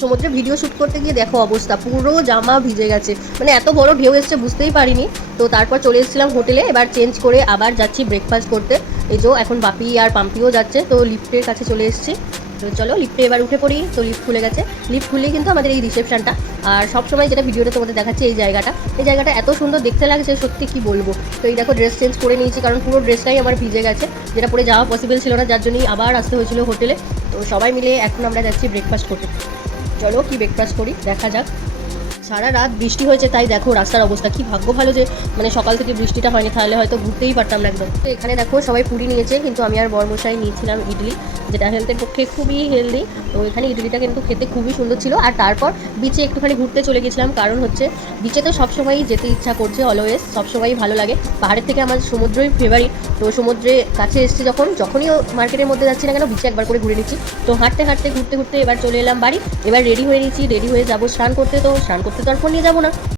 সমুদ্রে video shoot করতে গিয়ে দেখো অবস্থা, পুরো জামা ভিজে গেছে, মানে এত বড় ঢেউ এসছে বুঝতেই পারিনি। তো তারপর চলে এসেছিলাম হোটেলে, এবার চেঞ্জ করে আবার যাচ্ছি ব্রেকফাস্ট করতে। এই যে এখন বাপি আর পাম্পিও যাচ্ছে, তো লিফটের কাছে চলে এসেছি। তো চলো লিফটে এবার উঠে পড়ি। তো লিফট খুলে গেছে, লিফট খুলেই কিন্তু আমাদের এই রিসেপশনটা। আর সবসময় যেটা ভিডিওটা তোমাদের দেখাচ্ছি এই জায়গাটা এত সুন্দর দেখতে লাগছে, সত্যি কি বলবো। তো এই দেখো ড্রেস চেঞ্জ করে নিয়েছি, কারণ পুরো ড্রেসটাই আমার ভিজে গেছে, যেটা পরে যাওয়া পসিবল ছিল না, যার জন্যই আবার আসতে হয়েছিল হোটেলে। তো সবাই মিলে এখন আমরা যাচ্ছি ব্রেকফাস্ট করতে। চলো কি ব্রেকফাস্ট করি দেখা যাক। সারা রাত বৃষ্টি হয়েছে, তাই দেখো রাস্তার অবস্থা। কি ভাগ্য ভালো যে মানে সকাল থেকে বৃষ্টিটা হয়নি, তাহলে হয়তো ঘুরতেই পারতাম না একদম। তো এখানে দেখো সবাই পুরি নিয়েছে, কিন্তু আমি আর বরমশাই নিয়েছিলাম ইডলি, যেটা হেলথের পক্ষে খুবই হেলদি। তো এখানে ইডলিটা কিন্তু খেতে খুবই সুন্দর ছিল। আর তারপর বিচে একটুখানি ঘুরতে চলে গেছিলাম, কারণ হচ্ছে বিচে তো সবসময়ই যেতে ইচ্ছা করছে, অলওয়েজ সবসময়ই ভালো লাগে। পাহাড়ের থেকে আমার সমুদ্রই ফেভারিট। তো সমুদ্রে কাছে এসছে যখনই মার্কেটের মধ্যে যাচ্ছি না কেন, বিচে একবার করে ঘুরে নিচ্ছি। তো হাঁটতে হাঁটতে ঘুরতে ঘুরতে এবার চলে এলাম বাড়ি। এবার রেডি হয়ে নিচ্ছি, রেডি হয়ে যাবো স্নান করতে। তো স্নান করতে তো আর ফোন নিয়ে যাবো না।